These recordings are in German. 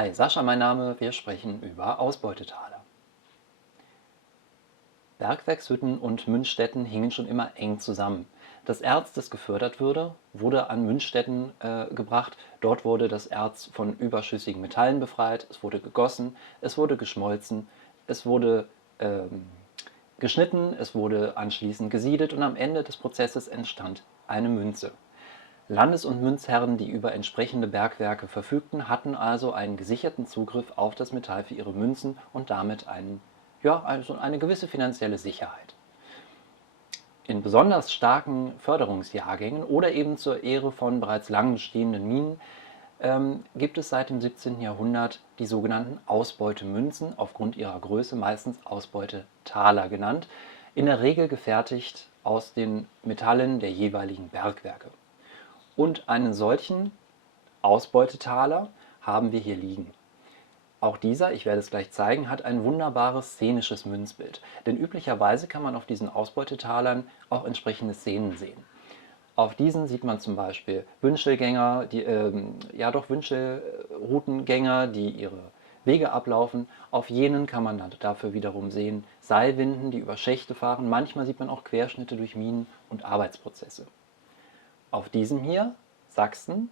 Hi, Sascha mein Name, wir sprechen über Ausbeutetaler. Bergwerkshütten und Münzstätten hingen schon immer eng zusammen. Das Erz, das gefördert wurde an Münzstätten gebracht. Dort wurde das Erz von überschüssigen Metallen befreit, es wurde gegossen, es wurde geschmolzen, es wurde geschnitten, es wurde anschließend gesiedet und am Ende des Prozesses entstand eine Münze. Landes- und Münzherren, die über entsprechende Bergwerke verfügten, hatten also einen gesicherten Zugriff auf das Metall für ihre Münzen und damit also eine gewisse finanzielle Sicherheit. In besonders starken Förderungsjahrgängen oder eben zur Ehre von bereits lang bestehenden Minen gibt es seit dem 17. Jahrhundert die sogenannten Ausbeutemünzen, aufgrund ihrer Größe meistens Ausbeutetaler genannt, in der Regel gefertigt aus den Metallen der jeweiligen Bergwerke. Und einen solchen Ausbeutetaler haben wir hier liegen. Auch dieser, ich werde es gleich zeigen, hat ein wunderbares szenisches Münzbild. Denn üblicherweise kann man auf diesen Ausbeutetalern auch entsprechende Szenen sehen. Auf diesen sieht man zum Beispiel Wünschelgänger, Wünschelroutengänger, die ihre Wege ablaufen. Auf jenen kann man dann dafür wiederum sehen Seilwinden, die über Schächte fahren. Manchmal sieht man auch Querschnitte durch Minen und Arbeitsprozesse. Auf diesem hier, Sachsen,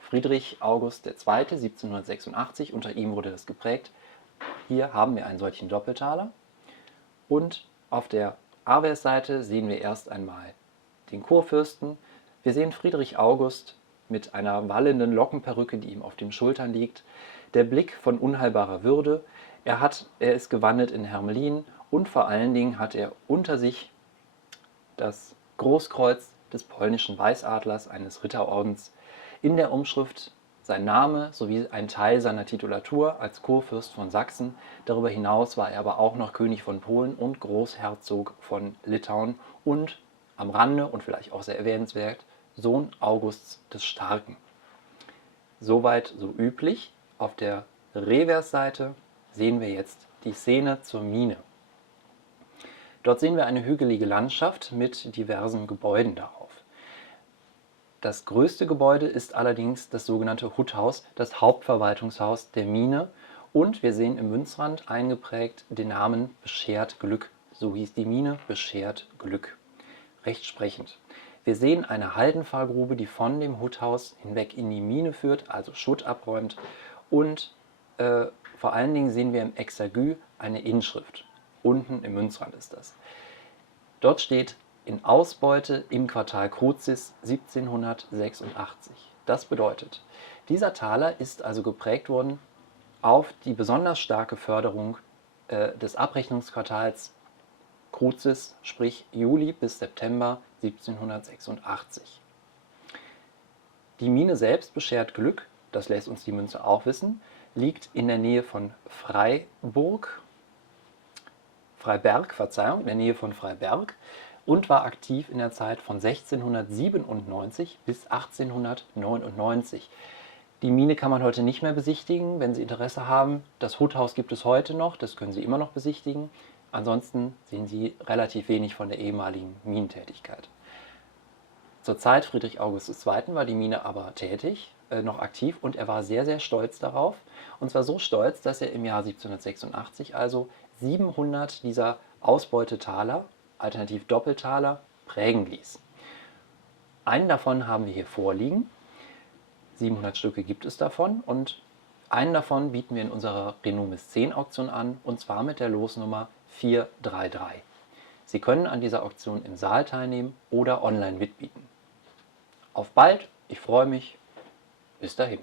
Friedrich August II. 1786, unter ihm wurde das geprägt. Hier haben wir einen solchen Doppeltaler. Und auf der Avers-Seite sehen wir erst einmal den Kurfürsten. Wir sehen Friedrich August mit einer wallenden Lockenperücke, die ihm auf den Schultern liegt. Der Blick von unheilbarer Würde. Er ist gewandelt in Hermelin und vor allen Dingen hat er unter sich das Großkreuz des polnischen Weißadlers, eines Ritterordens, in der Umschrift sein Name sowie ein Teil seiner Titulatur als Kurfürst von Sachsen. Darüber hinaus war er aber auch noch König von Polen und Großherzog von Litauen und am Rande und vielleicht auch sehr erwähnenswert Sohn Augusts des Starken. Soweit so üblich. Auf der Reversseite sehen wir jetzt die Szene zur Mine. Dort sehen wir eine hügelige Landschaft mit diversen Gebäuden darauf. Das größte Gebäude ist allerdings das sogenannte Huthaus, das Hauptverwaltungshaus der Mine. Und wir sehen im Münzrand eingeprägt den Namen Beschert Glück. So hieß die Mine, Beschert Glück. Recht sprechend. Wir sehen eine Haldenpfahlgrube, die von dem Huthaus hinweg in die Mine führt, also Schutt abräumt. Und vor allen Dingen sehen wir im Exergue eine Inschrift. Unten im Münzrand ist das. Dort steht in Ausbeute im Quartal Crucis 1786. Das bedeutet, dieser Taler ist also geprägt worden auf die besonders starke Förderung des Abrechnungsquartals Crucis, sprich Juli bis September 1786. Die Mine selbst, Beschert Glück, das lässt uns die Münze auch wissen, liegt in der Nähe von in der Nähe von Freiberg und war aktiv in der Zeit von 1697 bis 1899. Die Mine kann man heute nicht mehr besichtigen. Wenn Sie Interesse haben, das Huthaus gibt es heute noch, das können Sie immer noch besichtigen. Ansonsten sehen Sie relativ wenig von der ehemaligen Minentätigkeit. Zur Zeit Friedrich August II. War die Mine aber noch aktiv und er war sehr, sehr stolz darauf. Und zwar so stolz, dass er im Jahr 1786 also 700 dieser Ausbeutetaler, alternativ Doppeltaler, prägen ließ. Einen davon haben wir hier vorliegen. 700 Stücke gibt es davon und einen davon bieten wir in unserer Renomis 10 Auktion an und zwar mit der Losnummer 433. Sie können an dieser Auktion im Saal teilnehmen oder online mitbieten. Auf bald, ich freue mich. Bis dahin.